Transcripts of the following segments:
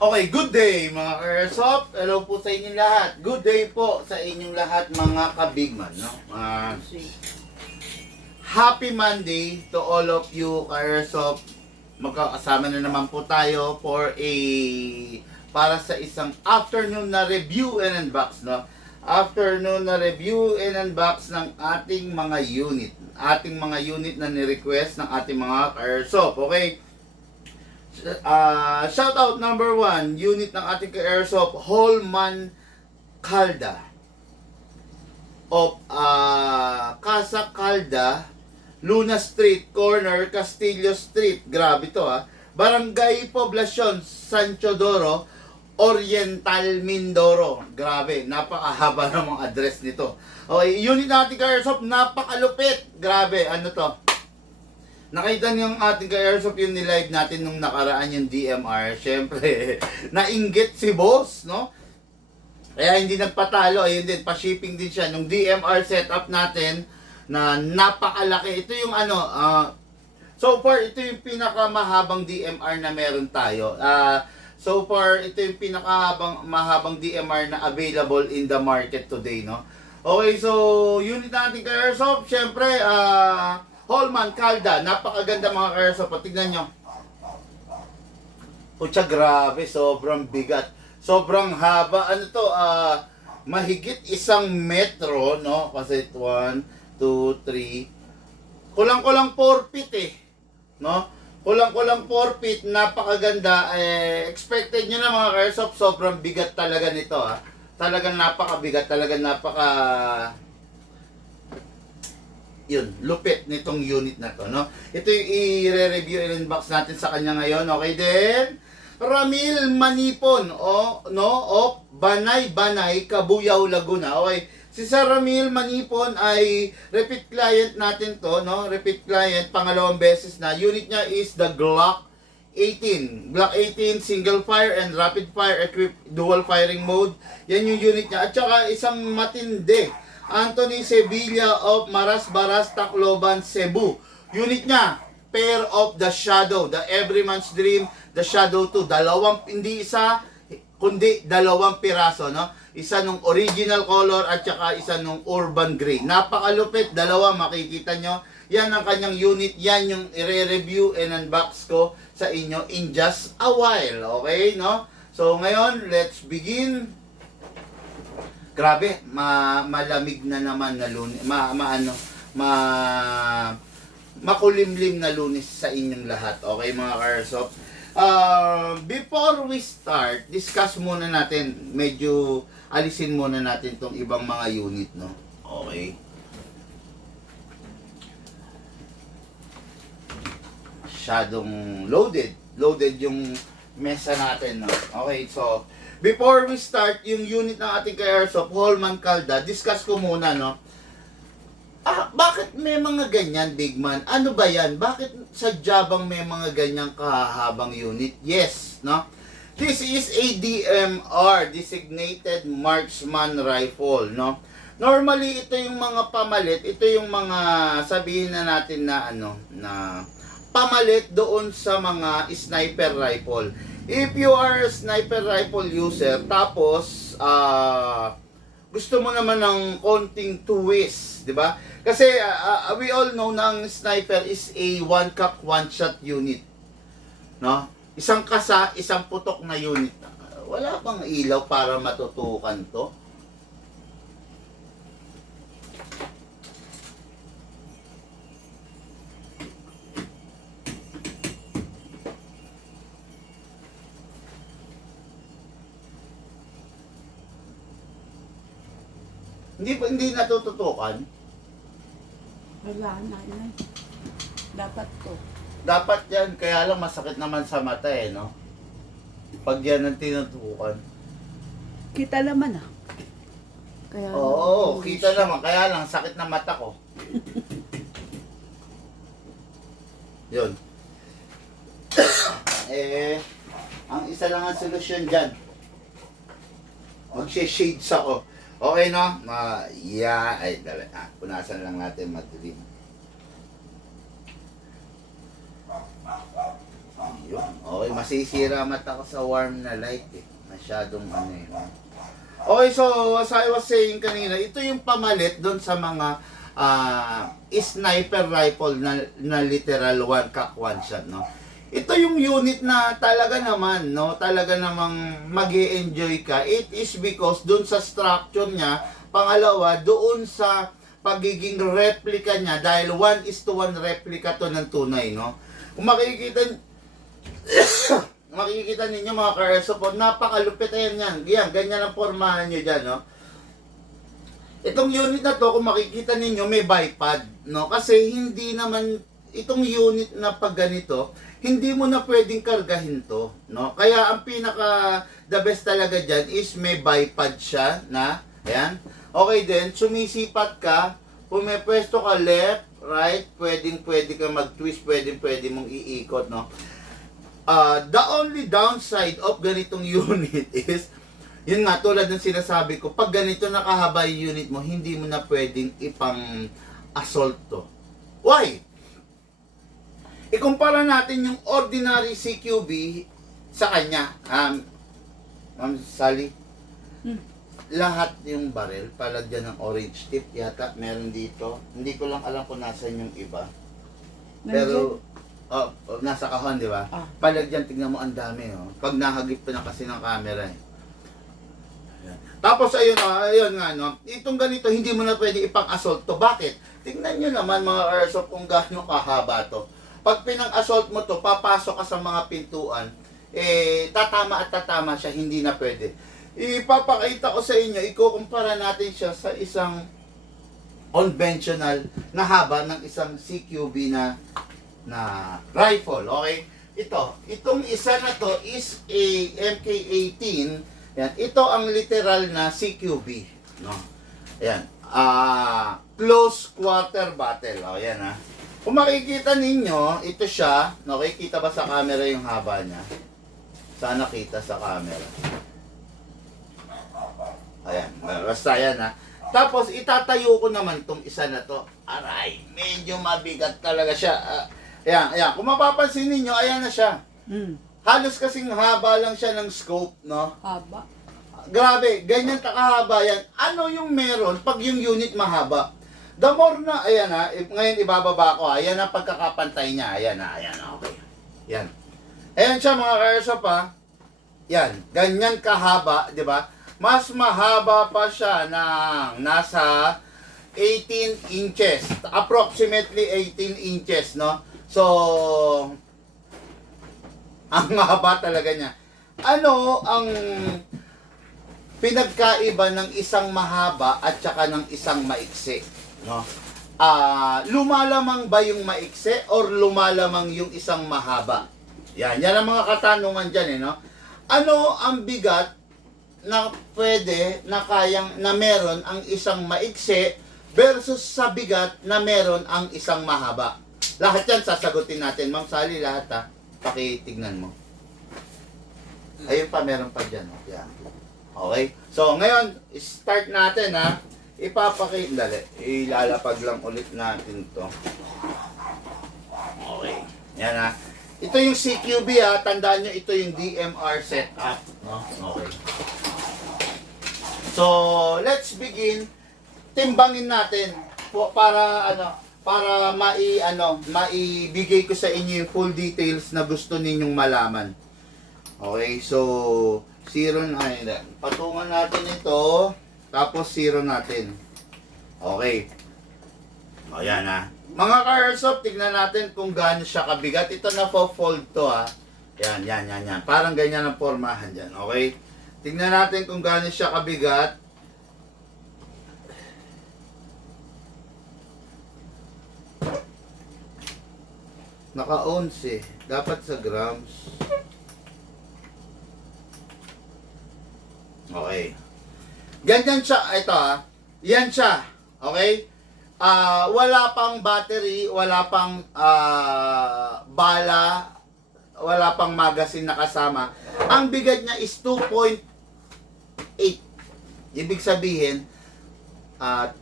Okay, good day mga ka-airsoft. Hello po sa inyong lahat. Good day po sa inyong lahat mga ka-bigman. No? Happy Monday to all of you ka-airsoft. Magkakasama na naman po tayo para sa isang afternoon na review and unbox. No? Afternoon na review and unbox ng ating mga unit. Ating mga unit na ni-request ng ating mga ka-airsoft. Okay? Shout out number 1, unit ng ating ka-airsoft, Holman Calda of Casa Calda, Luna Street, corner Castillo Street. Grabe to Barangay Poblacion, San Teodoro, Oriental, Mindoro. Grabe, napakahaba ng mga address nito. Okay, unit ng ating ka-airsoft, napakalupit. Grabe, ano to? Nakita niyo yung ating ka-airsoft yung nilive natin nung nakaraan yung DMR. Siyempre, nainggit si boss, no? Kaya hindi nagpatalo. Ayun din, pa-shipping din siya. Nung DMR setup natin, na napakalaki. Ito yung so far, ito yung pinakamahabang DMR na meron tayo. So far, ito yung pinakamahabang DMR na available in the market today, no? Okay, so, unit natin ka-airsoft, siyempre, Holman Calda, napakaganda mga ka-airsoft. Tignan nyo. Putya, grabe, sobrang bigat. Sobrang haba. Ano to, mahigit 1 metro, no? Kasi 1, 2, 3. Kulang-kulang 4 feet no? Kulang-kulang 4 feet, napakaganda. Expected nyo na mga ka-airsoft, sobrang bigat talaga nito, Talagang napakabigat, talagang yun, lupit nitong unit na to, no? Ito yung i-re-review and unbox natin sa kanya ngayon, okay din? Ramil Manipon, of Banay, Cabuyao, Laguna. Okay, si Sir Ramil Manipon ay repeat client natin to, no? Repeat client, pangalawang beses na. Unit niya is the Glock 18. Glock 18, single fire and rapid fire equipped dual firing mode. Yan yung unit niya. At saka isang matindi, Anthony Sevilla of Maras-Baras, Tacloban, Cebu. Unit niya, Pair of the Shadow, the Everyman's Dream, the Shadow 2. Hindi isa, kundi 2 piraso, no? Isa nung original color at saka isa nung urban gray. Napakalupit, 2, makikita nyo. Yan ang kanyang unit, yan yung i-review and unbox ko sa inyo in just a while, okay, no? So ngayon, let's begin. Grabe, malamig na naman na Lunes, makulimlim na Lunes sa inyong lahat. Okay mga ka-airsoft? Before we start, discuss muna natin, medyo alisin muna natin tong ibang mga unit, no? Okay. Masyadong loaded yung mesa natin, no? Okay, so before we start yung unit ng ating ka-airsoft, Holman Calda, discuss ko muna, no? Bakit may mga ganyan, big man? Ano ba yan? Bakit sadya bang may mga ganyang kahabang unit? Yes, no? This is a DMR, Designated Marksman Rifle, no? Normally, ito yung mga pamalit, ito yung mga, sabihin na natin na na pamalit doon sa mga sniper rifle. If you are a sniper rifle user, tapos gusto mo naman ng konting twist, di ba? Kasi we all know na ang sniper is a one cock, one shot unit. No? Isang kasa, isang putok na unit. Wala bang ilaw para matutukan to? Hindi natututukan. Wala na. Dapat to. Dapat yan, kaya lang masakit naman sa mata no? Pag yan ang tinutukan. Kita naman Kaya Oo, kita naman, kaya lang sakit na mata ko. Yun. Ang isa lang ang solusyon dyan. Mag-shades ako. Okay, no? Punasan lang natin madilim. Yun. Okay, masisira mata ko sa warm na light eh. Masyadong ano eh. Okay, so as I was saying kanina, ito yung pamalit doon sa mga sniper rifle na literal one cock one shot, no? Ito yung unit na talaga naman, no? Talaga namang mag-e-enjoy ka. It is because doon sa structure niya, pangalawa, doon sa pagiging replica niya, dahil 1:1 replica to ng tunay, no? Kung makikita ninyo mga ka-airsoft, napakalupit yan. Yan, ganyan ang pormahan nyo dyan, no? Itong unit na to, kung makikita ninyo, may bipod, no? Kasi hindi naman, itong unit na pag ganito, hindi mo na pwedeng kargahin to, no? Kaya ang pinaka the best talaga dyan is may bipod siya na, ayan. Okay din, sumisipat ka, pumepwesto ka left, right, pwede ka mag-twist, pwede mong iikot, no? The only downside of ganitong unit is, yun nga, tulad ng sinasabi ko, pag ganito nakahaba yung unit mo, hindi mo na pwedeng ipang-assault to. Why? Ikumpara natin yung ordinary CQB sa kanya. Ma'am Sally, lahat yung barrel, palagyan ng orange tip, yata meron dito. Hindi ko lang alam kung nasan yung iba. Pero, nasa kahon, di ba? Palagyan, tignan mo, ang dami, oh. Pag nahagip pa na kasi ng camera, eh. Ayan. Tapos, ayun nga, no? Itong ganito, hindi mo na pwede ipang-assault to. Bakit? Tignan nyo naman, mga airsoft, kung gaano kahaba to. Pag pinang-assault mo to, papasok ka sa mga pintuan, tatama at tatama siya, hindi na pwede. Ipapakita ko sa inyo, ikukumpara natin siya sa isang conventional na haba ng isang CQB na rifle, okay? Itong isa na to is a MK18. Yan, ito ang literal na CQB, no? Ayan, close quarter battle. O, yan ha. Kung makikita ninyo, ito siya, okay, kita ba sa camera yung haba niya? Sana kita sa camera. Ayan, basta yan ha. Tapos itatayo ko naman tong isa na to. Aray, medyo mabigat talaga siya. Ayan. Kung mapapansin ninyo, ayan na siya. Halos kasing haba lang siya ng scope, no? Haba. Grabe, ganyan kahaba yan. Ano yung meron pag yung unit mahaba? The more na, ayan ha, ngayon ibababa ko ha, ayan na pagkakapantay niya, ayan na, okay. Yan. Ayan siya mga ka-airsoft ha. Yan, ganyan kahaba, di ba? Mas mahaba pa siya ng nasa 18 inches. Approximately 18 inches, no? So, ang haba talaga niya. Ano ang pinagkaiba ng isang mahaba at saka ng isang maiksi, no? Lumalamang ba yung maiksi or lumalamang yung isang mahaba? Yan ang mga katanungan dyan, no? Ano ang bigat na pwede, na kayang, na meron ang isang maiksi versus sa bigat na meron ang isang mahaba? Lahat yan sasagutin natin. Ma'am Sally, lahat ha. Pakitignan mo. Ayun pa, meron pa dyan. Yan. Okay? So, ngayon, start natin ha. Ilalapag lang ulit natin to. Okay. Yan ha. Ito yung CQB ha. Tandaan nyo, ito yung DMR setup. No? Okay. So, let's begin. Timbangin natin para maibigay ko sa inyo yung full details na gusto ninyong malaman. Okay, so 0 na, patungan natin ito, tapos 0 natin. Okay. O yan ha. Mga ka-airsoft, tignan natin kung gaano siya kabigat. Ito na po fold to ha. Yan. Parang ganyan ang pormahan dyan. Okay. Tignan natin kung gaano siya kabigat. Naka-11. Dapat sa grams. Okay. Ganyan siya. Ito ha. Yan siya. Okay? Wala pang battery, wala pang bala, wala pang magazine na kasama. Ang bigat niya is 2.8. Ibig sabihin, 2,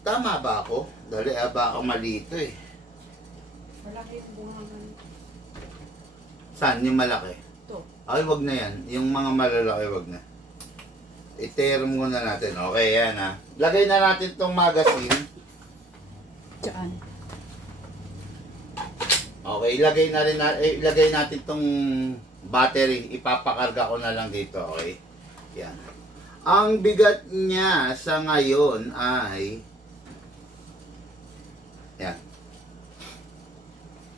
tama ba ako? Dali, baka mali ito eh. Malaki yung bunga. Saan? Yung malaki? To. Ay, wag na yan. Yung mga malalaki, wag na. I-tear muna natin. Okay, yan ha. Lagay na natin tong magazine. Diyan. Okay, ilagay natin tong battery. Ipapakarga ko na lang dito, okay? Yan. Ang bigat niya sa ngayon ay yan.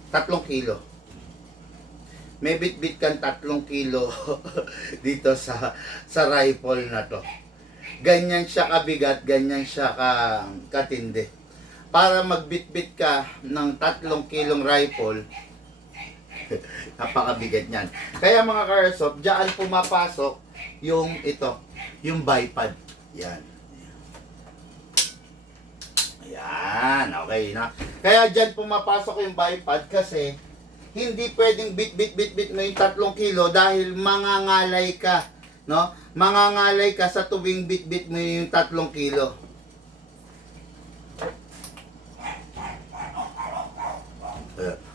3 kilo. May bit-bit kang 3 kilo dito sa rifle na to. Ganyan siya kabigat, ganyan siya katindi. Para magbit-bit ka ng 3 kilong rifle, napakabigat niyan. Kaya mga ka-airsoft, diyan pumapasok yung yung bipod. Yan. Ayan, okay na. Kaya diyan pumapasok yung bipod kasi hindi pwedeng bit mo yung 3 kilo dahil mangangalay ka, no? Mangangalay ka sa tuwing bit mo yung 3 kilo.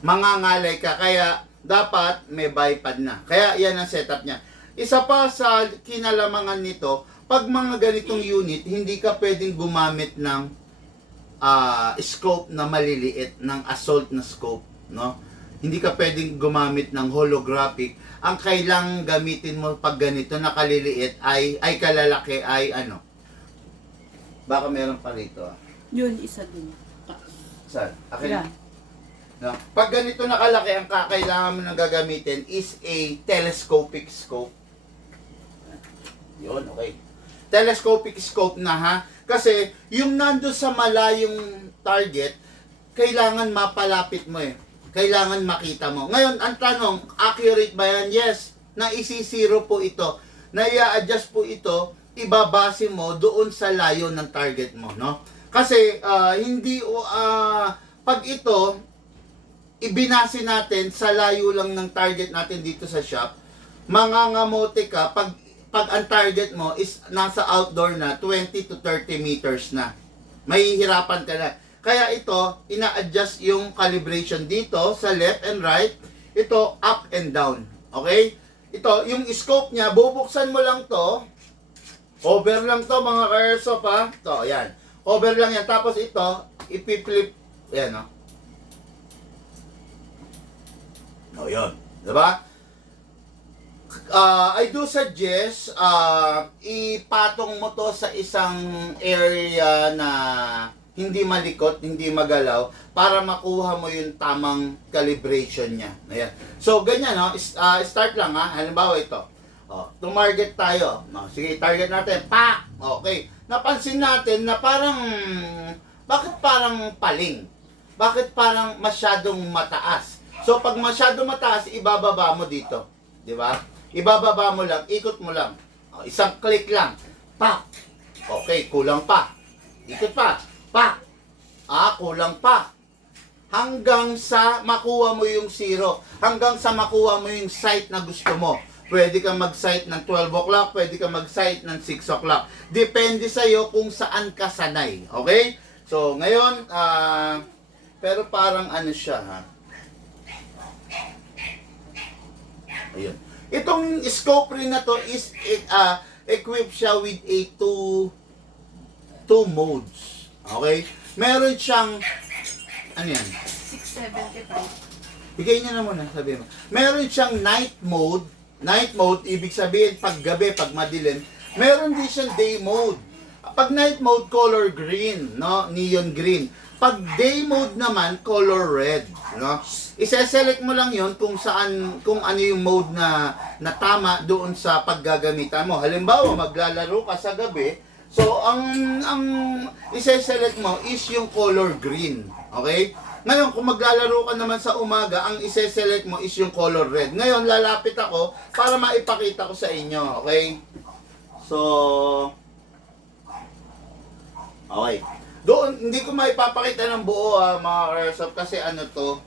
Mangangalay ka, kaya dapat may bipod na. Kaya yan ang setup niya. Isa pa sa kinalamangan nito, pag mga ganitong unit, hindi ka pwedeng gumamit ng scope na maliliit, ng assault na scope, no? Hindi ka pwedeng gumamit ng holographic. Ang kailangang gamitin mo pag ganito na kaliliit ay kalalaki ay ano? Baka meron pa rito. Yun, isa din. Saan? Akin? Yan. No? Pag ganito na kalaki, ang kailangan mo nang gagamitin is a telescopic scope. Yun, okay. Telescopic scope na ha. Kasi yung nando sa malayong target, kailangan mapalapit mo eh. Kailangan makita mo. Ngayon, ang tanong, accurate ba yan? Yes. Naisisiro po ito. Na-i-adjust po ito, ibabase mo doon sa layo ng target mo, no? Kasi pag ito ibinase natin sa layo lang ng target natin dito sa shop, mangangamote ka pag ang target mo is nasa outdoor na 20 to 30 meters na. Mahihirapan ka na. Kaya ito, ina-adjust yung calibration dito sa left and right. Ito, up and down. Okay? Ito, yung scope niya, bubuksan mo lang to. Over lang to mga ka-airsoft ha. Ito, yan. Over lang yan. Tapos ito, ipi-flip. Yan, no? O, yun. Diba? I do suggest, ipatong mo to sa isang area na hindi malikot, hindi magalaw, para makuha mo yung tamang calibration niya. Ayan. So, ganyan, no? Start lang, ha? Halimbawa ito. Tumarget tayo. No, sige, target natin. Pa! Okay. Napansin natin na bakit parang paling? Bakit parang masyadong mataas? So, pag masyadong mataas, ibababa mo dito. Di ba? Ibababa mo lang, ikot mo lang. Isang click lang. Pa! Okay, kulang pa. Ikot pa. Pa! Kulang pa. Hanggang sa makuha mo yung zero. Hanggang sa makuha mo yung sight na gusto mo. Pwede kang mag-sight ng 12 o'clock, pwede kang mag-sight ng 6 o'clock. Depende sa'yo kung saan ka sanay. Okay? So, ngayon, pero parang ano siya, ha? Ayun. Itong scope rin na to is equipped siya with a two modes. Okay? Meron siyang ano yan? 675. Bigay niya na muna, sabi mo. Meron siyang night mode. Night mode, ibig sabihin pag gabi, pag madilim. Meron din siyang day mode. Pag night mode, color green, no? Neon green. Pag day mode naman, color red, no? Ise-select mo lang 'yon kung ano yung mode na tama doon sa paggagamitan mo. Halimbawa, maglalaro ka sa gabi, so ang ise-select mo is yung color green, okay? Ngayon, kung maglalaro ka naman sa umaga, ang ise-select mo is yung color red. Ngayon, lalapit ako para maipakita ko sa inyo, okay? So, okay. Doon, hindi ko maipapakita ng buo mga airsoft kasi ano to.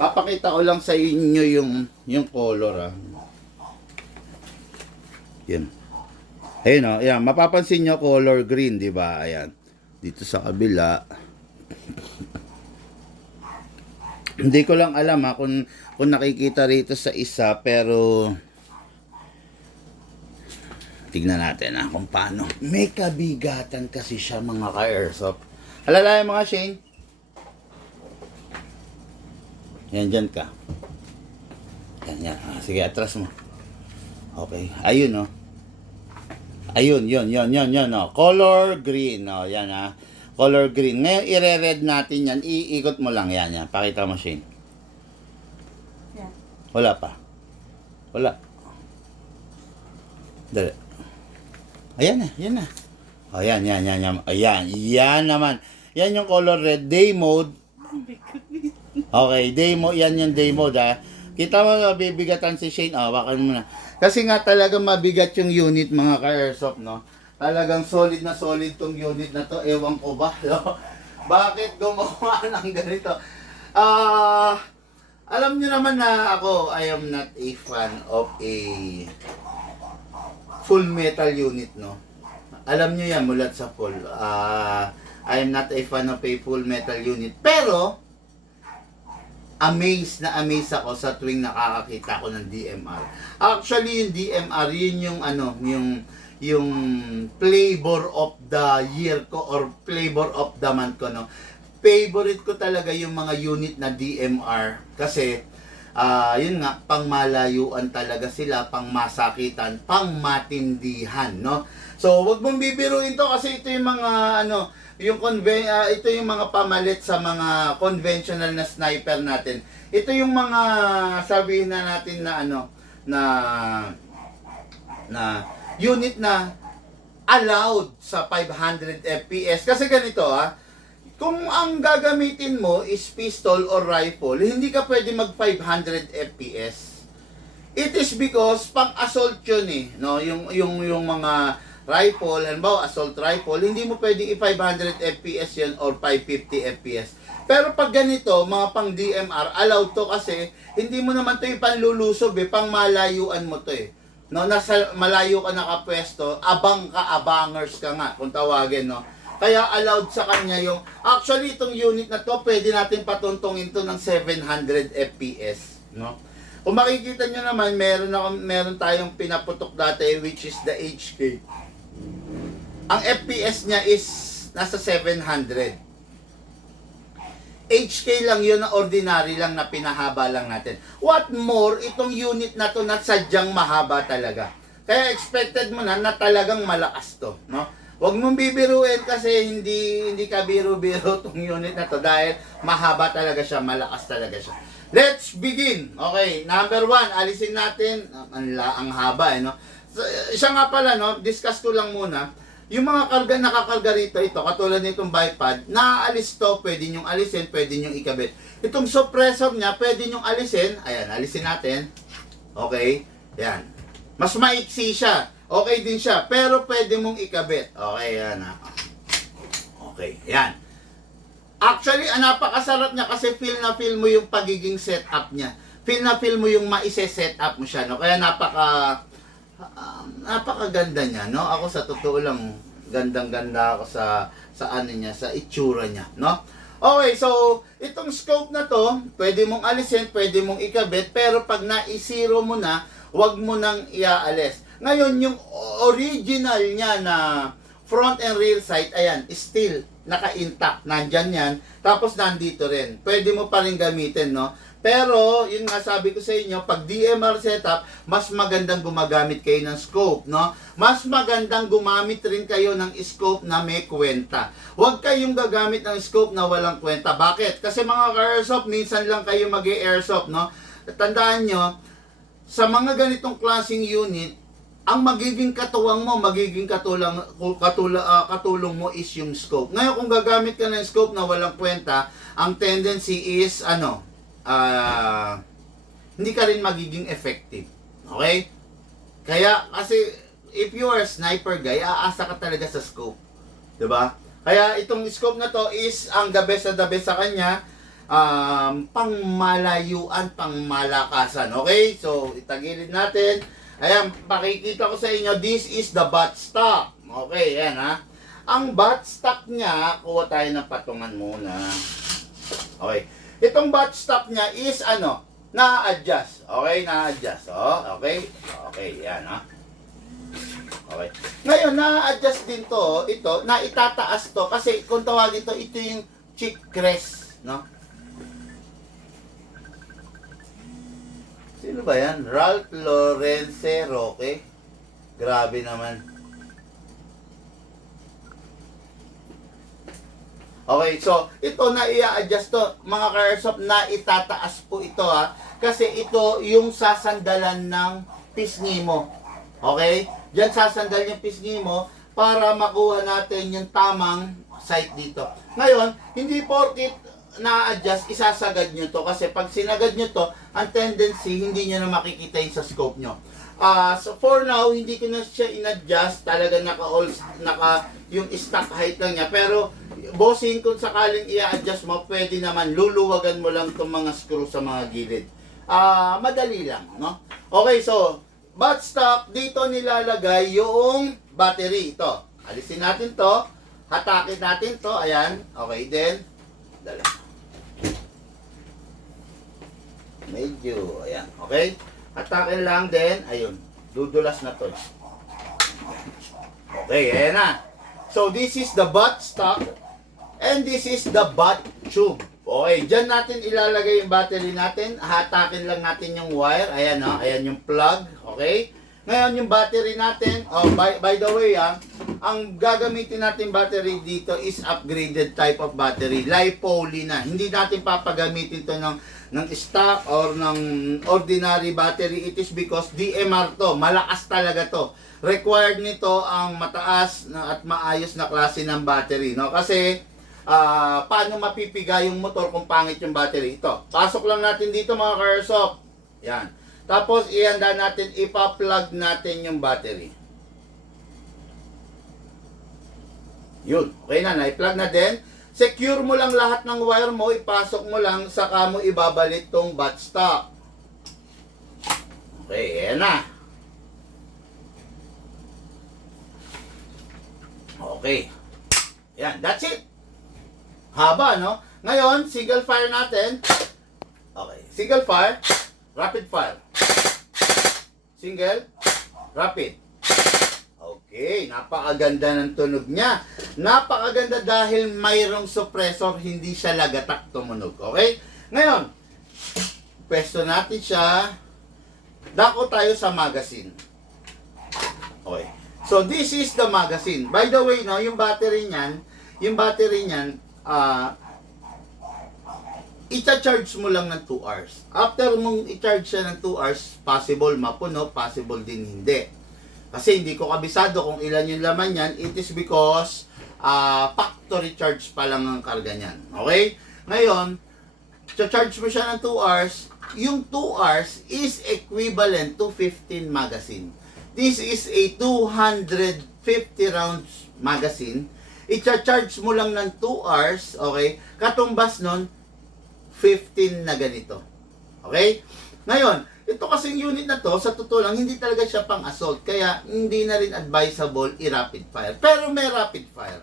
Papakita ko lang sa inyo yung color Yan. Ayun ayan, mapapansin nyo color green, di ba? Ayan. Dito sa kabila. Hindi ko lang alam ha kung nakikita rito sa isa, pero tignan natin ha kung paano. May kabigatan kasi siya mga ka-airsoft. Alalayan mga Shane. Yan, dyan ka. Yan. Sige, atras mo. Okay. Ayun, oh. Ayun, yun. Oh. Color green. Oh, yan, ha. Color green. Ngayon, ire-red natin yan. Iikot mo lang. Yan. Pakita mo, Shane. Yan. Wala pa. Wala. Dali. Ayan na. Oh, yan. Ayan. Yan naman. Yan yung color red. Day mode. Okay, day mode. Yan yung day mode, ha. Kita mo, bibigatan si Shane. Baka mo na. Kasi nga talagang mabigat yung unit, mga ka-airsoft, no? Talagang solid na solid tong unit na to. Ewan ko ba, no? Bakit gumawa ng ganito? Alam niyo naman na ako, I am not a fan of a full metal unit, no? Alam niyo yan, mulat sa full. I am not a fan of a full metal unit. Pero, amazed ako sa tuwing nakakakita ko ng DMR. Actually, yung DMR, yun yung yung flavor of the year ko or flavor of the month ko, no. Favorite ko talaga yung mga unit na DMR kasi yun nga, pangmalayuan talaga sila, pangmasakitan, pangmatindihan, no. So, wag mong bibiruin to kasi ito yung mga ito yung mga pamalit sa mga conventional na sniper natin. Ito yung mga sabihin na natin na na unit na allowed sa 500 FPS. Kasi ganito kung ang gagamitin mo is pistol or rifle, hindi ka pwede mag 500 FPS. It is because pang assault yun no? Yung mga rifle, halimbawa assault rifle, hindi mo pwedeng i-500 FPS yun or 550 FPS. Pero pag ganito, mga pang DMR, allowed to kasi hindi mo naman to ipanlulusob pang malayuan mo to No, nasa malayo ka nakapwesto, abangers ka nga kung tawagin, no. Kaya allowed sa kanya yung actually itong unit na to, pwede natin patuntungin to ng 700 FPS, no. Kung makikita nyo naman, meron tayong pinaputok dati which is the HK. Ang FPS niya is nasa 700. HK lang yun na ordinary lang na pinahaba lang natin. What more, itong unit na to na sadyang mahaba talaga. Kaya expected mo na talagang malakas to, no? Huwag mong bibiruin kasi hindi ka biro-biro tong unit na to dahil mahaba talaga siya, malakas talaga siya. Let's begin. Okay, number 1, alisin natin ang haba no. So, siya nga pala no, discuss ko lang muna. Yung mga nakakarga rito, ito, katulad nitong bipod, naaalis to, pwede nyong alisin, pwede nyong ikabit. Itong suppressor niya, pwede nyong alisin. Ayan, alisin natin. Okay, yan. Mas maiksi siya. Okay din siya, pero pwede mong ikabit. Okay, yan Okay, yan. Actually, napakasarap niya kasi feel na feel mo yung pagiging setup niya. Feel na feel mo yung maise-set up mo siya, no? Kaya napakaganda niya, no? Ako sa totoo lang, gandang-ganda ako sa niya, sa itsura niya, no? Okay, so itong scope na to, pwede mong alisin, pwede mong ikabit, pero pag na-i-zero mo na, wag mo nang iaalis. Ngayon, yung original niya na front and rear sight, ayan, still naka-intact, nandyan yan, tapos nandito rin. Pwede mo pa rin gamitin, no? Pero, yun nga sabi ko sa inyo, pag DMR setup, mas magandang gumagamit kayo ng scope, no? Mas magandang gumamit rin kayo ng scope na may kwenta. Huwag kayong gagamit ng scope na walang kwenta. Bakit? Kasi mga airsoft, minsan lang kayo mag-airsoft, no? Tandaan nyo, sa mga ganitong klaseng unit, ang magiging katuwang mo, magiging katulong mo is yung scope. Ngayon, kung gagamit ka ng scope na walang kwenta, ang tendency is, hindi ka rin magiging effective. Okay? Kaya, kasi, if you are a sniper guy, aasa ka talaga sa scope. Diba? Kaya, itong scope na to is, ang the best sa kanya, pangmalayuan, pangmalakasan. Okay? So, itagilid natin. Ayan, pakikita ko sa inyo, this is the butt stock. Okay, yan Ang butt stock niya, kuha tayo ng patungan muna. Okay. Itong butt stop niya is ano, na-adjust. Okay, na-adjust. Oh, okay. Okay, yan ha. Okay. Ngayon, na-adjust din to, ito, na itataas to, kasi kung tawagin to, ito yung cheek crest, no? Sino ba yan? Ralph Lauren Roque. Grabe naman. Okay, so ito na i-adjust to, mga ka-airsoft, na itataas po ito ha. Kasi ito yung sasandalan ng pisngi mo. Okay? Diyan sasandal yung pisngi mo para makuha natin yung tamang sight dito. Ngayon, hindi porkit na-adjust, isasagad nyo to. Kasi pag sinagad nyo to, ang tendency, hindi nyo na makikita yung sa scope nyo. So for now, hindi ko na siya in-adjust. Talaga naka yung stock height lang niya. Pero, bossing, kung sakaling i-adjust mo, pwede naman, luluwagan mo lang itong mga screw sa mga gilid. Madali lang, no? Okay, so, butt stop, dito nilalagay yung battery. Ito, alisin natin to. Hatakin natin to. Ayan, okay din. Dala. Medyo, ayan, okay? Hatakin lang din, ayun, dudulas na to. Okay, ayan na. So, this is the butt stop and this is the butt tube. Okay, dyan natin ilalagay yung battery natin. Hatakin lang natin yung wire. Ayan, no? Ayan yung plug. Okay? Ngayon, yung battery natin, by the way, ang gagamitin natin battery dito is upgraded type of battery. Li-poly na. Hindi natin papagamitin to ng stock or ng ordinary battery. It is because DMR to. Malakas talaga to. Required nito ang mataas at maayos na klase ng battery. No? Kasi, paano mapipiga yung motor kung pangit yung battery? Ito. Pasok lang natin dito mga ka-airsoft. Yan. Tapos, ihanda natin, ipa-plug natin yung battery. Yun. Okay na, na-plug na din. Secure mo lang lahat ng wire mo, ipasok mo lang, saka mo ibabalik tong butt stop. Okay, yan na. Okay. Yan, that's it. Haba, no? Ngayon, single fire natin. Okay, single fire, rapid fire. Single, rapid. Okay, napakaganda ng tunog niya. Napakaganda dahil mayroong suppressor, hindi siya lagatak tumunog. Okay? Ngayon, pwesto natin siya. Dako tayo sa magazine. Okay. So, this is the magazine. By the way, no, yung battery niyan, i-charge mo lang ng 2 hours. After mong i-charge siya ng 2 hours, possible mapuno, possible din hindi. Kasi hindi ko kabisado kung ilan yung laman yan. It is because factory charge pa lang ang karga niyan. Okay? Ngayon, charge mo siya ng 2 hours. Yung 2 hours is equivalent to 15 magazine. This is a 250 rounds magazine. I-charge mo lang ng 2 hours, okay? Katumbas nun, 15 na ganito. Okay? Ngayon, ito kasing unit na to, sa totoo lang, hindi talaga siya pang assault. Kaya, hindi na rin advisable i-rapid fire. Pero may rapid fire.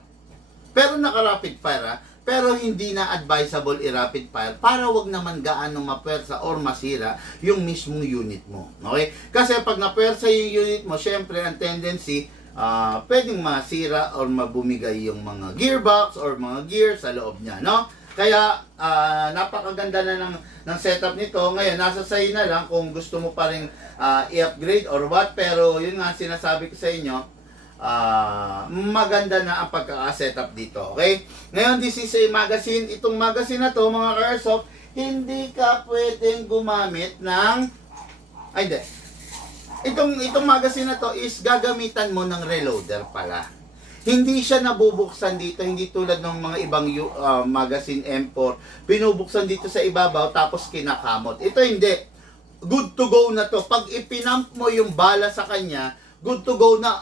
Pero naka-rapid fire, ha? Pero hindi na advisable i-rapid fire para wag naman gaano mapersa or masira yung mismong unit mo. Okay? Kasi pag napersa yung unit mo, syempre, ang tendency, pwedeng masira or mabumigay yung mga gearbox or mga gear sa loob niya, no? Kaya, napakaganda na ng setup nito. Ngayon, nasa sa'yo na lang kung gusto mo pa rin i-upgrade or what. Pero, yun nga, sinasabi ko sa inyo, maganda na ang pagka-setup dito. Okay? Ngayon, this is a magazine. Itong magazine na to, mga ka-airsoft, hindi ka pwedeng gumamit ng... Ay, hindi. Itong magazine na to is gagamitan mo ng reloader pala. Hindi siya nabubuksan dito, hindi tulad ng mga ibang magazine M4. Binubuksan dito sa ibabaw tapos kinakamot. Ito hindi. Good to go na to. Pag ipinump mo yung bala sa kanya, good to go na,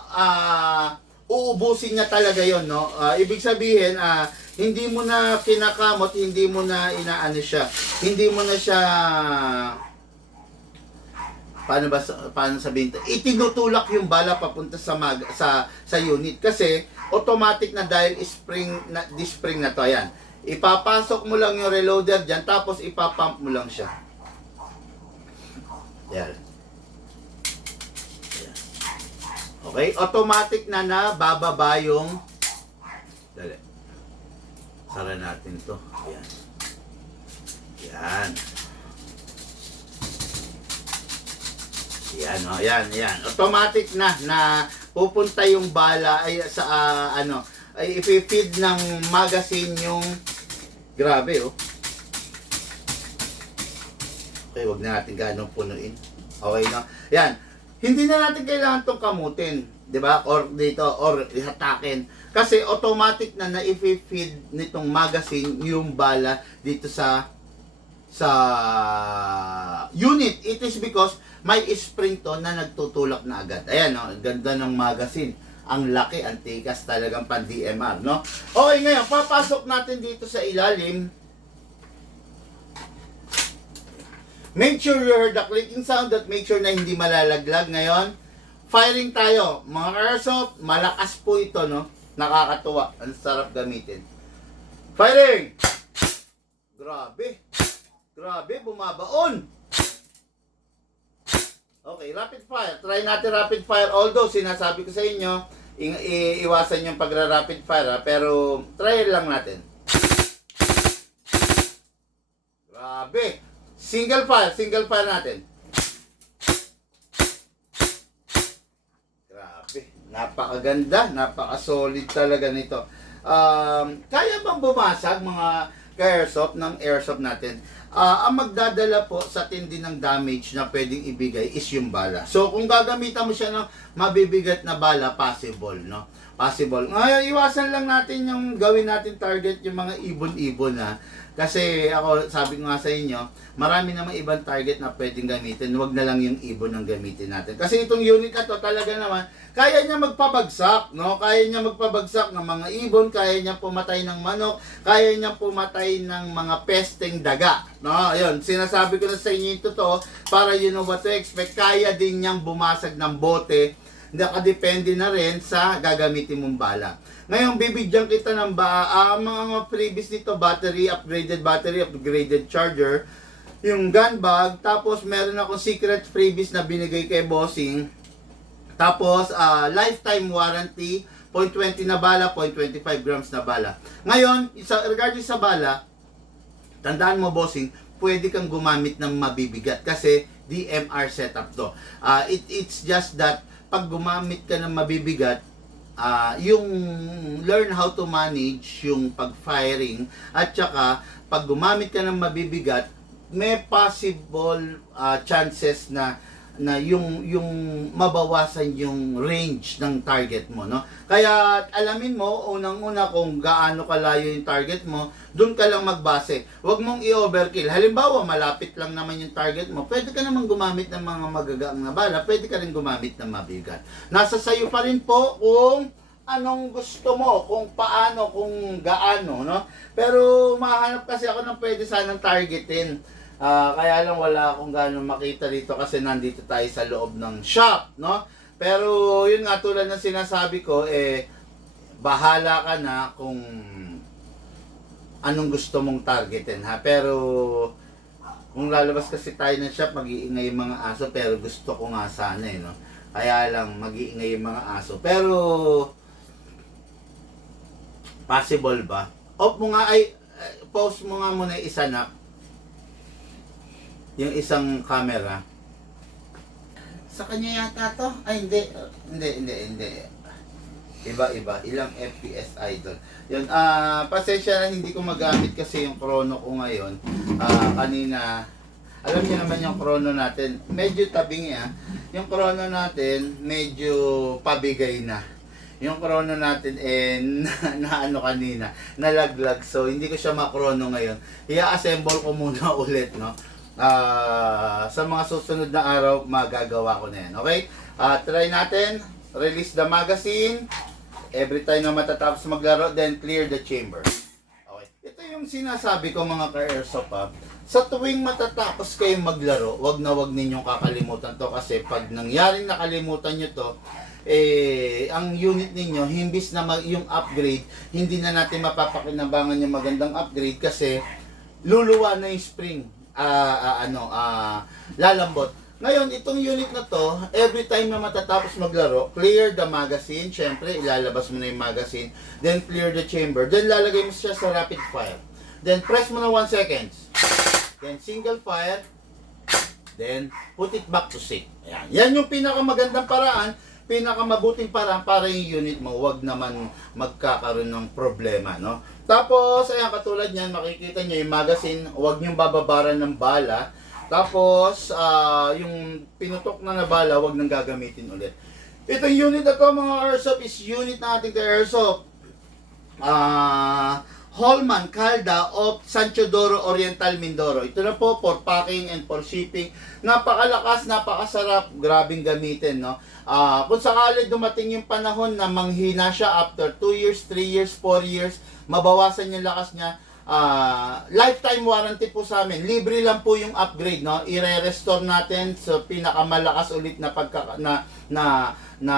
uubusin niya talaga yon, no? Ibig sabihin, hindi mo na kinakamot, hindi mo na inaano siya. Hindi mo na siya... paano sabihin ito? Itinutulak yung bala papunta sa unit kasi automatic na dahil spring na to. Ayan. Ipapasok mo lang yung reloader dyan, tapos ipapump mo lang siya. Yan. Yan. Okay, automatic na bababa yung... Dali. Sara natin to. Yan. Yan. Yan, oh, yan. Automatic na pupunta yung bala ay sa ay i-feed ng magazine yung grabe, oh. Okay, wag na natin ganong punuin. Okay, no? Yan. Hindi na natin kailangan tong kamutin, 'di ba? Or dito or ihatakin kasi automatic na i-feed nitong magazine yung bala dito sa unit. It is because may spring to na nagtutulak na agad. Ayan, no? Ganda ng magazine. Ang laki, ang tikas, talagang pan DMR, no? Okay, ngayon, papasok natin dito sa ilalim. Make sure you heard the clicking sound at make sure na hindi malalaglag. Ngayon, firing tayo. Mga airsoft, malakas po ito, no? Nakakatuwa. Ang sarap gamitin. Firing! Grabe. Grabe, bumabaon. Okay, rapid fire. Try natin rapid fire. Although, sinasabi ko sa inyo, iwasan yung pagra-rapid fire, ha? Pero, try lang natin. Grabe. Single fire natin. Grabe. Napakaganda. Napaka-solid talaga nito. Kaya bang bumasag mga ka-airsoft ng airsoft natin? Ang magdadala po sa tindi ng damage na pwedeng ibigay is yung bala. So, kung gagamitan mo siya ng mabibigat na bala, possible, no? Possible. Ngayon, iwasan lang natin yung gawin natin target yung mga ibon-ibon, ha? Kasi ako, sabi ko nga sa inyo, marami namang ibang target na pwedeng gamitin. Huwag na lang yung ibon ang gamitin natin. Kasi itong unit na to, talaga naman, kaya niya magpabagsak, no? Kaya niya magpabagsak ng mga ibon, kaya niya pumatay ng manok, kaya niya pumatay ng mga pesteng daga, no? Ayun, sinasabi ko na sa inyo ito to, para you know what to expect. Kaya din niyang bumasag ng bote, nakadepende na rin sa gagamitin mong bala. Ngayon, bibigyan kita ng mga previous nito, upgraded charger, yung gun bag, tapos meron akong secret freebies na binigay kay Bossing. Tapos, lifetime warranty, 0.20 na bala, 0.25 grams na bala. Ngayon, regarding sa bala, tandaan mo, Bossing, pwede kang gumamit ng mabibigat kasi DMR setup to. It's just that, pag gumamit ka ng mabibigat, yung learn how to manage yung pag-firing, at saka, pag gumamit ka ng mabibigat, may possible chances na yung mabawasan yung range ng target mo, no? Kaya alamin mo unang-una kung gaano kalayo yung target mo, doon ka lang magbase. Huwag mong i-overkill. Halimbawa, malapit lang naman yung target mo, pwede ka naman gumamit ng mga magagaang na bala, pwede ka rin gumamit ng mabigat. Nasa sayo pa rin po kung anong gusto mo, kung paano, kung gaano, no? Pero mahanap kasi ako ng pwede sanang targetin. Kaya lang wala akong gano'ng makita dito kasi nandito tayo sa loob ng shop, no? Pero yun nga, tulad ng sinasabi ko, bahala ka na kung anong gusto mong targetin, ha? Pero kung lalabas kasi tayo ng shop, mag-iingay yung mga aso, pero gusto ko nga sana, no? Kaya lang, mag-iingay yung mga aso. Pero possible ba? Off mo nga, pause mo nga muna isa na yung isang camera. Sa kanya yata to? Ay, hindi. Iba. Ilang FPS idol. Yun, pasensya na hindi ko magamit kasi yung chrono ko ngayon. Kanina, alam niyo naman yung chrono natin, medyo tabingi, yung chrono natin, medyo pabigay na. Yung chrono natin, na ano kanina, nalaglag. So, hindi ko siya makrono ngayon. I-assemble ko muna ulit, no? Sa mga susunod na araw magagawa ko na yan, okay? Try natin, release the magazine every time na matatapos maglaro, then clear the chamber. Okay, ito yung sinasabi ko mga ka-airsoft, sa tuwing matatapos kayong maglaro, wag na wag ninyong kakalimutan to, kasi pag nangyaring nakalimutan nyo to, ang unit ninyo, himbis na yung upgrade, hindi na natin mapapakinabangan yung magandang upgrade kasi luluwa na yung spring, lalambot. Ngayon, itong unit na to, every time na matatapos maglaro, clear the magazine, syempre, ilalabas mo na yung magazine, then clear the chamber, then lalagay mo siya sa rapid fire. Then press mo na 1 seconds. Then single fire, then put it back to safe. Ayan. Yan yung pinakamagandang paraan, pinakamabuting paraan para yung unit mo wag naman magkakaroon ng problema, no? Tapos, ayan, katulad niyan, makikita niyo yung magazine, wag niyong bababaran ng bala. Tapos, yung pinutok na bala, wag nang gagamitin ulit. Itong unit na to, mga airsoft, is unit na ating airsoft. Holman Calda of San Teodoro Oriental, Mindoro. Ito na po for packing and for shipping. Napakalakas, napakasarap, grabing gamitin, no? Kung sakali dumating yung panahon na manghina siya after 2 years, 3 years, 4 years, mabawasan yung lakas niya, lifetime warranty po sa amin. Libre lang po yung upgrade, no? I-restore natin sa pinakamalakas ulit na na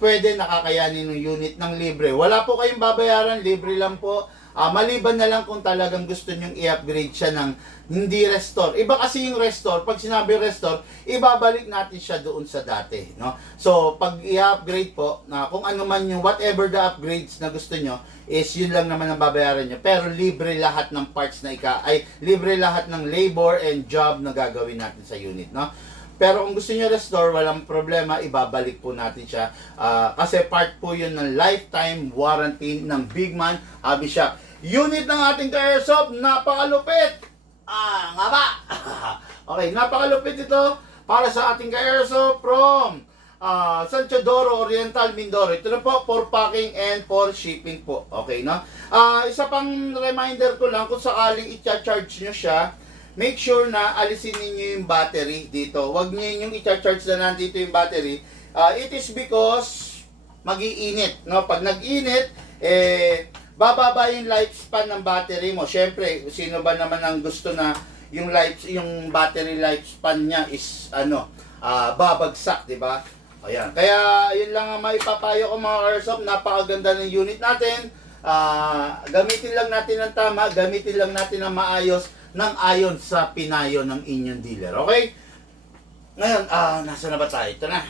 pwede nakakayanin ng unit ng libre. Wala po kayong babayaran, libre lang po. Maliban na lang kung talagang gusto nyong i-upgrade siya ng hindi restore. Iba kasi yung restore, pag sinabi restore, ibabalik natin siya doon sa dati, no? So, pag i-upgrade po, kung ano man yung whatever the upgrades na gusto nyo, is yun lang naman ang babayaran nyo. Pero libre lahat ng parts na libre lahat ng labor and job na gagawin natin sa unit, no? Pero kung gusto nyo restore, walang problema, ibabalik po natin siya. Kasi part po yun ng lifetime warranty ng Bigman Hobby Shop. Unit ng ating ka-airsoft, napakalupit! Nga ba? Okay, napakalupit ito para sa ating ka-airsoft from San Teodoro Oriental, Mindoro. Ito na po, for packing and for shipping po. Okay, no? Isa pang reminder ko lang, kung sakaling i-charge nyo siya, make sure na alisin niyo yung battery dito. Huwag niyo yung i-charge na nandito yung battery. It is because mag-iinit, no? Pag nag-init, bababa yung lifespan ng battery mo. Syempre, sino ba naman ang gusto na yung battery lifespan niya is babagsak, 'di ba? Ayan. Kaya yun lang ang maipapayo ko, mga airsoft. Napakaganda ng unit natin. Gamitin lang natin ng tama, gamitin lang natin ng maayos nang ayon sa pinayo ng inyong dealer. Okay? Ngayon, nasa na ba tayo? Ito na.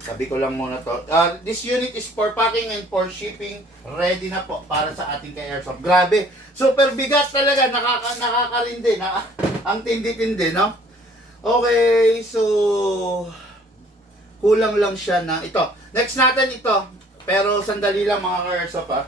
Sabi ko lang muna to. This unit is for packing and for shipping. Ready na po para sa ating ka-airsoft. Grabe. Super bigat talaga. Nakakarindi. Ang tindi-tindi, no? Okay, so kulang lang siya na ito. Next natin ito. Pero sandali lang, mga ka-airsoft, ha.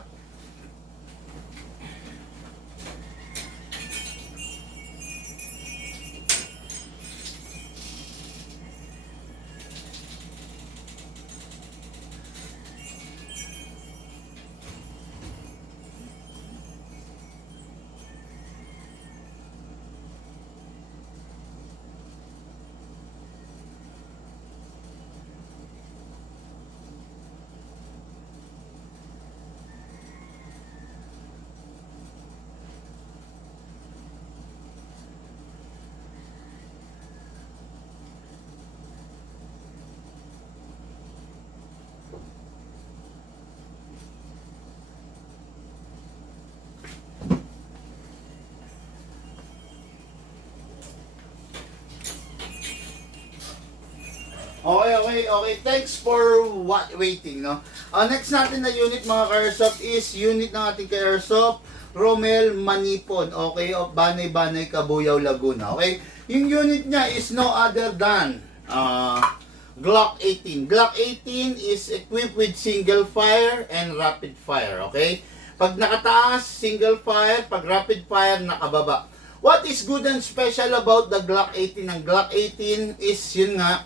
Okay. Thanks for waiting, no? Next natin na unit, mga ka-airsoft, is unit ng ating ka-airsoft, Romel Manipon, okay, of Banay-Banay, Cabuyao, Laguna, okay? Yung unit niya is no other than Glock 18. Glock 18 is equipped with single fire and rapid fire, okay? Pag nakataas, single fire. Pag rapid fire, nakababa. What is good and special about the Glock 18? Ang Glock 18 is, yun nga,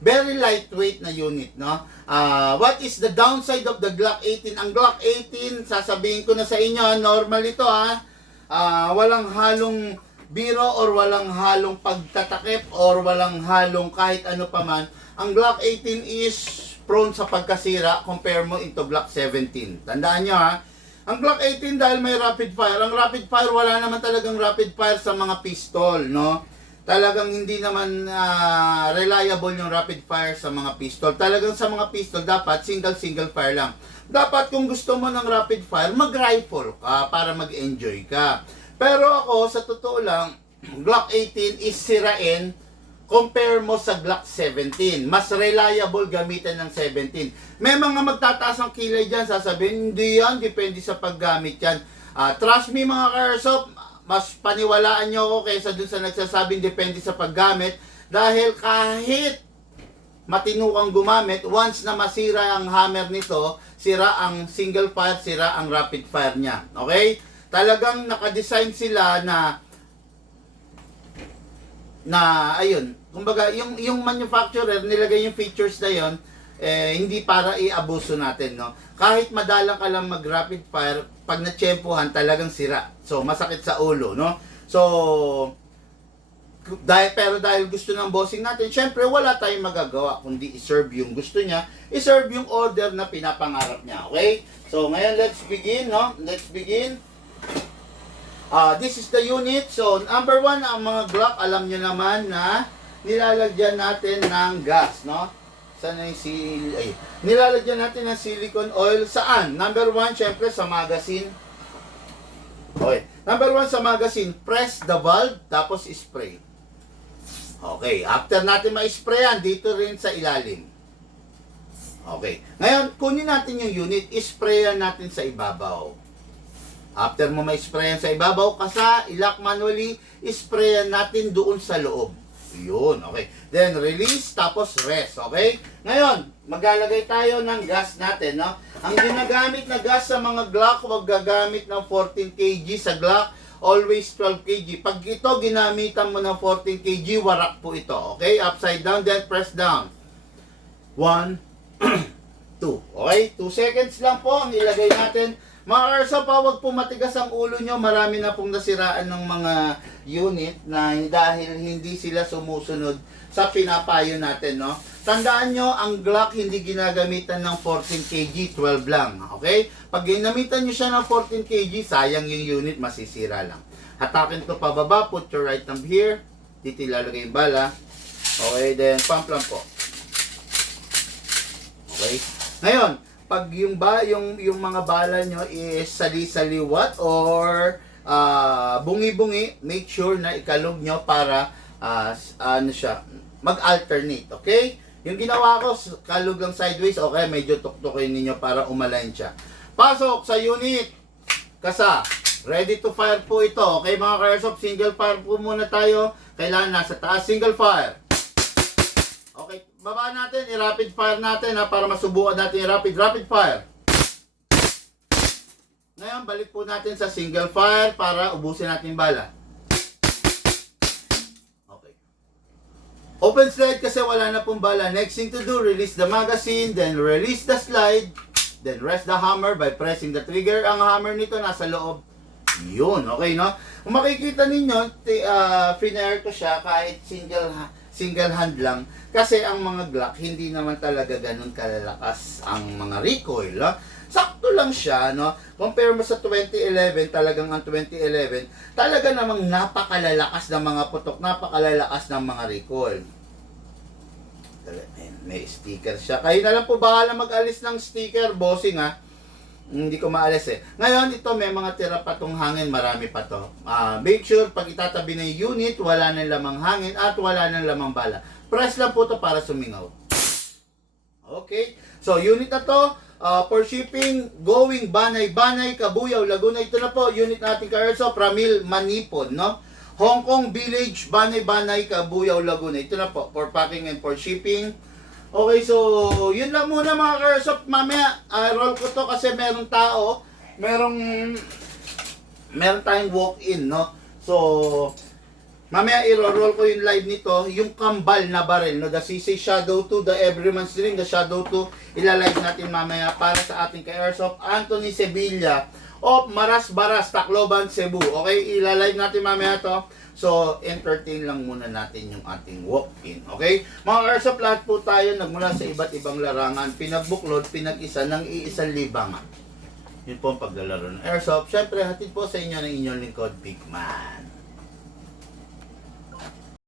very lightweight na unit, no? What is the downside of the Glock 18? Ang Glock 18, sasabihin ko na sa inyo, normal ito, ha? Walang halong biro or walang halong pagtatakip or walang halong kahit ano pa man. Ang Glock 18 is prone sa pagkasira compare mo into Glock 17. Tandaan nyo, ha? Ang Glock 18 dahil may rapid fire. Ang rapid fire, wala naman talagang rapid fire sa mga pistol, no? talagang hindi naman reliable yung rapid fire sa mga pistol. Talagang sa mga pistol, dapat single fire lang. Dapat kung gusto mo ng rapid fire, mag-rifle ka para mag-enjoy ka. Pero ako, sa totoo lang, Glock 18 is sirain compare mo sa Glock 17. Mas reliable gamitin ng 17. May mga magtataas ng kilay dyan, sasabihin, hindi yan, depende sa paggamit yan. Trust me mga ka-airsoft, mas paniwalaan nyo ako kaysa dun sa nagsasabing depende sa paggamit. Dahil kahit matino kang gumamit, once na masira ang hammer nito, sira ang single fire, sira ang rapid fire niya. Okay? Talagang nakadesign sila na ayun, kumbaga yung manufacturer nilagay yung features na yon hindi para i-abuso natin, no. Kahit madalang ka lang mag rapid fire, pag natsyempohan talagang sira. So masakit sa ulo, no. So dahil gusto ng bossing natin, syempre wala tayong magagawa kundi i-serve yung gusto niya, i-serve yung order na pinapangarap niya. Okay? So ngayon let's begin, no. Let's begin. This is the unit. So, number 1, ang mga Glock, alam nyo naman na nilalagyan natin ng gas, no? Saan yung nilalagyan natin ng silicone oil. Saan? Number 1, syempre, sa magazine. Okay. Number 1, sa magazine, press the valve, tapos spray. Okay. After natin ma-sprayan, dito rin sa ilalim. Okay. Ngayon, kunin natin yung unit, sprayan natin sa ibabaw. After mo ma-sprayan sa ibabaw, kasa, ilak manually, sprayan natin doon sa loob. Yun, okay. Then, release, tapos rest, okay? Ngayon, maglalagay tayo ng gas natin, no? Ang ginagamit na gas sa mga Glock, huwag gagamit ng 14 kg sa Glock, always 12 kg. Pag ito, ginamitan mo ng 14 kg, warak po ito, okay? Upside down, then press down. 1, 2, okay? 2 seconds lang po ang ilagay natin. Mga airsoft, huwag po matigas ang ulo nyo. Marami na pong nasiraan ng mga unit na dahil hindi sila sumusunod sa pinapayo natin, no? Tandaan nyo, ang Glock hindi ginagamitan ng 14 kg, 12 lang. Okay? Pag ginamitan nyo siya ng 14 kg, sayang yung unit, masisira lang. Hatakin to pababa, put your right thumb here. Dito ilalagay yung bala. Okay, then pump lang po. Okay? Ngayon, pag yung mga bala nyo is sali-saliwat or bungi-bungi, make sure na ikalog nyo para mag-alternate, okay? Yung ginawa ko, kalog lang sideways, okay, medyo tuktukin ninyo para umalign siya. Pasok sa unit. Kasa, ready to fire po ito, okay mga ka-airsoft, single fire po muna tayo. Kailangan nasa taas, single fire. Okay, baba natin, i-rapid fire natin para masubukan natin i-rapid fire. Ngayon, balik po natin sa single fire para ubusin natin yung bala. Okay. Open slide kasi wala na pong bala. Next thing to do, release the magazine, then release the slide, then rest the hammer by pressing the trigger. Ang hammer nito nasa loob. Yun, okay, no? Kung makikita ninyo, finair ko siya kahit single hand lang. Kasi ang mga Glock, hindi naman talaga ganun kalalakas ang mga recoil. No? Sakto lang siya, no? Compare mo sa 2011, talagang ang 2011, talaga namang napakalalakas ng mga putok, napakalalakas ng mga recoil. May sticker siya. Kayo na lang po bahala mag-alis ng sticker, bossing ha. Hindi ko maalis eh. Ngayon, ito may mga tira pa tong hangin, marami pa to. Make sure pag itatabi na yung unit, wala nang lamang hangin at wala nang lamang bala. Press lang po to para sumingaw. Okay. So, unit na to, for shipping, going Banay, Cabuyao, Laguna. Ito na po, unit natin ka-airsoft, Ramil, Manipon, no? Hong Kong Village, Banay, Cabuyao, Laguna. Ito na po, for packing and for shipping. Okay, so, yun lang muna mga ka-airsoft. Mamaya, roll ko to kasi merong tao, meron tayong walk-in, no? So, mamaya i-roll ko yung live nito, yung kambal na baril, no? The CC Shadow 2, the Everyman's Dream, the Shadow 2, ilalive natin mamaya para sa ating ka-airsoft, Anthony Sevilla of Maras Baras, Tacloban, Cebu. Okay, ilalive natin mamaya to. So, entertain lang muna natin yung ating walk-in. Okay? Mga airsoft, lahat po tayo nagmula sa iba't ibang larangan, pinagbuklod, pinag-isa ng iisang libangan. Yun po ang paglalaro ng airsoft. Siyempre, hatid po sa inyo ng inyong lingkod, Big Man.